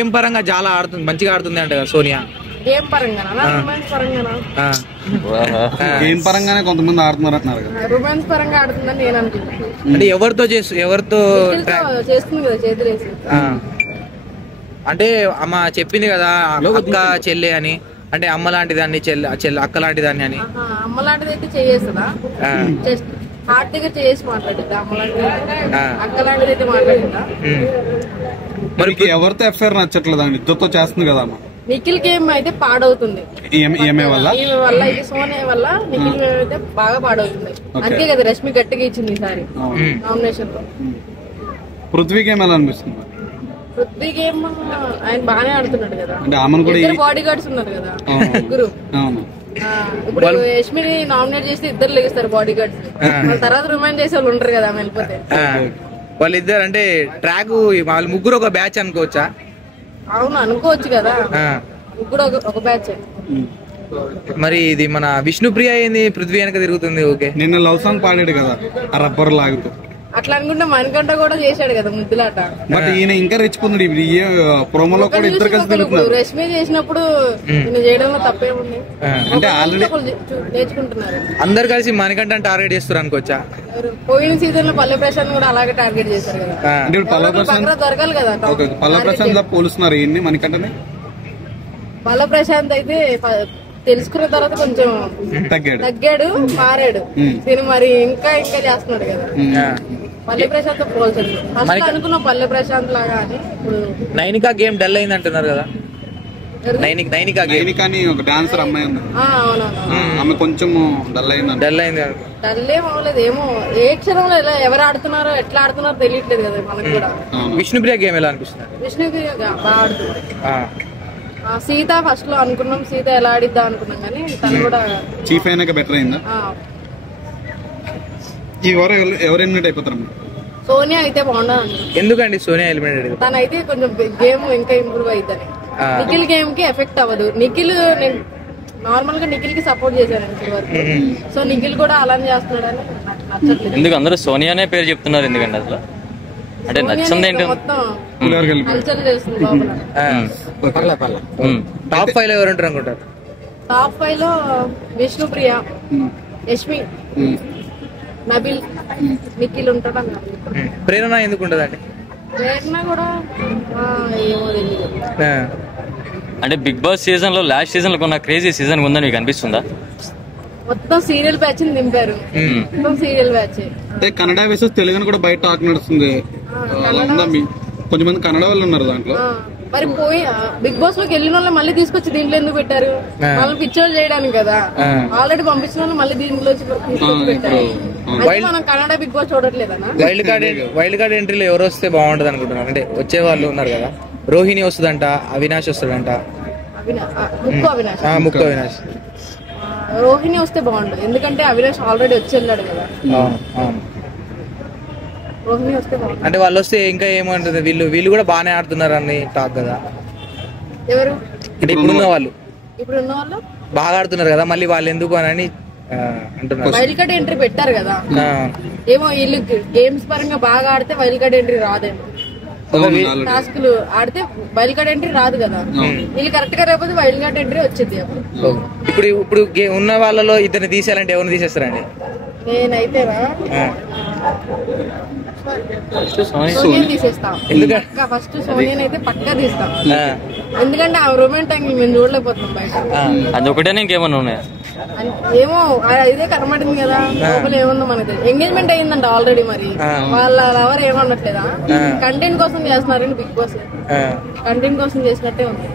Game పరంగా చాలా ఆడుతుంది, మంచిగా ఆడుతుంది అంట కదా సోనియా. గేమ్ పరంగానా రొమాన్స్ పరంగానా? గేమ్ పరంగానే కొంతమంది ఆడుతున్నారు అంటున్నారు కదా. రొమాన్స్ పరంగా ఆడుతుందని నేను అనుకుంటున్నాను. అంటే ఎవరితో చేస్తుంది కదా చేతులేసి. అంటే అమ్మ చెప్పింది కదా అక్క చెల్లె అని, అంటే అమ్మ లాంటిదాన్ని చెల్లె అక్క లాంటిదాన్ని అని. అమ్మ లాంటిది అయితే చేస్తుందా? హార్ట్ దగ్గర చేసి మాట్లాడుద్దా? అమ్మ లాంటిది అక్క లాంటిది అయితే మాట్లాడుతుందా? మరి ఎవరితో ఎఫ్ఐఆర్ నచ్చట్లేదు అండి, ఇద్దరితో చేస్తుంది కదా అమ్మ. నిఖిల్ గేమ్ అయితే పాడవుతుంది ఈమె వల్ల అయితే సోనియా వల్ల నిఖిల్ గేమ్ అయితే బాగా పాడవుతుంది. అందుకే కదా రష్మి గట్టిగా ఇచ్చింది ఈసారి నామినేషన్ లో. పృథ్వీ గేమ్ ఎలా అనిపిస్తుంది? పృథ్వీ గేమ్ ఆయన బాగానే ఆడుతున్నాడు కదా. అంటే ఆమెను కూడా బాడీ గార్డ్స్ ఉన్నారు కదా ముగ్గురు. ఇప్పుడు యష్మిని నామినేట్ చేస్తే ఇద్దరు లెగిస్తారు బాడీ గార్డ్స్. వాళ్ళ తర్వాత రిమైండ్ చేసే వాళ్ళు ఉంటారు కదా వెళ్ళిపోతే. వాళ్ళిద్దరు అంటే ట్రాక్ వాళ్ళ ముగ్గురు ఒక బ్యాచ్ అనుకోవచ్చా? అవును అనుకోవచ్చు కదా, ముగ్గురు ఒక బ్యాచ్. మరి ఇది మన విష్ణుప్రియ ఏంది పృథ్వీ వెనక తిరుగుతుంది? ఓకే, నిన్న లవ్ సాంగ్ పాడాడు కదా ఆ రబ్బర్ లాగుతూ. అట్లా అనుకుంటే మణికంఠ కూడా చేశాడు కదా ముద్దులాట. బట్ ఈయన ఇంకా రెచ్చిపోతుంది ఇప్పుడు ఈ ప్రోమోలో కూడా ఇద్దరు కలిసి తిరుగుతున్నారు. రష్మి చేసినప్పుడు ఈయన చేయడంలో తప్పేముంది అంటే ఆల్రెడీ నేర్చుకుంటున్నారు. అందరు కలిసి మణికంఠ టార్గెట్ చేస్తారు అనుకోవచ్చా? పోయిన సీజన్ లో పల్లె ప్రశాంత్ కూడా అలాగే టార్గెట్ చేశారు కదా. అంటే ఇప్పుడు దొరకాలి కదా. పల్లె ప్రశాంత్ పోలుస్తున్నారు ఈయన్ని మణికంఠనే. పల్లె ప్రశాంత్ అయితే తెలుసుకున్న తర్వాత కొంచెం తగ్గాడు, మారాడు. దీన్ని మరి ఇంకా చేస్తున్నాడు కదా. పల్లె ప్రశాంత్ పోల్చండి. ఫస్ట్ అనుకున్నాం పల్లె ప్రశాంత్ లాగా అని. ఇప్పుడు నైనికా గేమ్ డల్ అయింది అంటున్నారు కదా. నైనికా అని ఒక డాన్సర్ అమ్మాయి ఉంది, అవునవును, ఆమె కొంచెం డల్ అయింది. డల్ ఏం అవ్వలేదు. ఏమో ఏ క్షణంలో ఎవరు ఆడుతున్నారో ఎట్లా ఆడుతున్నారో తెలియట్లేదు కదా మనకు కూడా. విష్ణుప్రియ గేమ్ ఎలా అనిపిస్తుంది? విష్ణుప్రియ బాగా ఆడుతుంది. సీత ఫస్ట్ లో అనుకున్నాం సీత ఎలా ఆడిద్దా అనుకున్నాం, కానీ తను కూడా చీఫ్ అయినాక బెటర్ అయిందా? ఎవరు ఎలిమినేట్ అయిపోతారు? సోనియా అయితే బాగుండదు. ఎందుకండి సోనియా ఎలిమినేట్? తనైతే కొంచెం గేమ్ ఇంకా ఇంప్రూవ్ అవుతుంది. నిఖిల్ గేమ్ కి ఎఫెక్ట్ అవ్వదు. నిఖిల్ నార్మల్ గా నిఖిల్ కి సపోర్ట్ చేశాను ఇప్పుడు వరకు. సో నిఖిల్ కూడా అలానే చేస్తున్నాడని నచ్చట్లేదు. ఎందుకు అందరూ సోనియానే పేరు చెప్తున్నారు? ఎందుకండి అసలు అంటే నచ్చింది ఏంటి? మొత్తం హల్చల్ చేస్తుంది లోపల. టాప్ 5 లో ఎవరు ఉంటారు అనుకుంటారు? టాప్ 5 లో విష్ణుప్రియ, యష్మి, నబిల్, నిఖిల్ ఉంటాడు అన్నారు. ప్రేరణ ఎందుకు ఉంటదండి? ప్రేరణ కూడా ఏమో తెలియదు. అంటే బిగ్ బాస్ సీజన్ లో లాస్ట్ సీజన్ లో కొన్న క్రేజీ సీజన్ ఉందని మీకు అనిపిస్తుందా? మొత్తం సీరియల్ బ్యాచ్ నింపారు. మొత్తం సీరియల్ బ్యాచ్. అంటే కన్నడ వేసెస్ తెలుగుని కూడా బయట టాక్ నడుస్తుంది. కొంతమంది కన్నడ వాళ్ళు ఉన్నారు దాంట్లో. మరి పోయి బిగ్ బాస్ లోకి వెళ్ళిన వాళ్ళు మళ్ళీ తీసుకొచ్చి దీంట్లో ఎందుకు పెట్టారు? వాళ్ళు పిక్చర్ చేయడానికి కదా. ఆల్రెడీ పంపించిన వాళ్ళు మళ్ళీ దీంట్లో పెట్టారు. మనం కన్నడ బిగ్ బాస్ చూడట్లేదనా? వైల్డ్ కార్డ్ ఎంట్రీలో ఎవరు వస్తే బాగుంటది అనుకుంటున్నారు? అంటే వచ్చే వాళ్ళు ఉన్నారు కదా, రోహిణి వస్తుందంట, అవినాష్ వస్తాడంట. ముక్కు అవినాష్. రోహిణి వస్తే బాగుంటుంది, ఎందుకంటే అవినాష్ ఆల్రెడీ వచ్చి వెళ్ళాడు కదా. రోహిణి వస్తే బాగుంటుంది. అంటే వాళ్ళు వస్తే ఇంకా ఏమంటుంది, వీళ్ళు కూడా బాగానే ఆడుతున్నారు అని టాక్ కదా. ఎవరు? అంటే ఇప్పుడున్న వాళ్ళు బాగా ఆడుతున్నారు కదా, మళ్ళీ వాళ్ళు ఎందుకు అని అంటున్నారు. వైల్డ్ కార్డ్ ఎంట్రీ పెట్టారు కదా, ఏమో వీళ్ళు గేమ్స్ పరంగా బాగా ఆడితే వైల్డ్ కార్డ్ ఎంట్రీ రాదేమో. టాస్క్లు ఆడితే వైల్డ్ కార్డ్ ఎంట్రీ రాదు కదా. వీళ్ళు కరెక్ట్ గా రాకపోతే వైల్డ్ కార్డ్ ఎంట్రీ వచ్చేది. ఇప్పుడు ఉన్న వాళ్ళలో ఇద్దరిని తీసేయాలంటే ఎవరిని తీసేస్తారండి? నేనైతేనా సోనియా తీసేస్తా. ఫస్ట్ సోనియా అయితే పక్కా తీస్తా, ఎందుకంటే ఆ రొమాంటిక్ మేము చూడలేకపోతున్నాం బయట. అదొకటే ఇంకేమన్నా ఉన్నాయా? ఏమో ఇదే కనబడింది కదా, లోపల ఏముందో మనకి. ఎంగేజ్మెంట్ అయ్యిందంట ఆల్రెడీ. మరి వాళ్ళ లవర్ ఏమన్నట్లేదా? కంటెంట్ కోసం చేస్తున్నారని బిగ్ బాస్ కంటెంట్ కోసం చేసినట్టే ఉంది.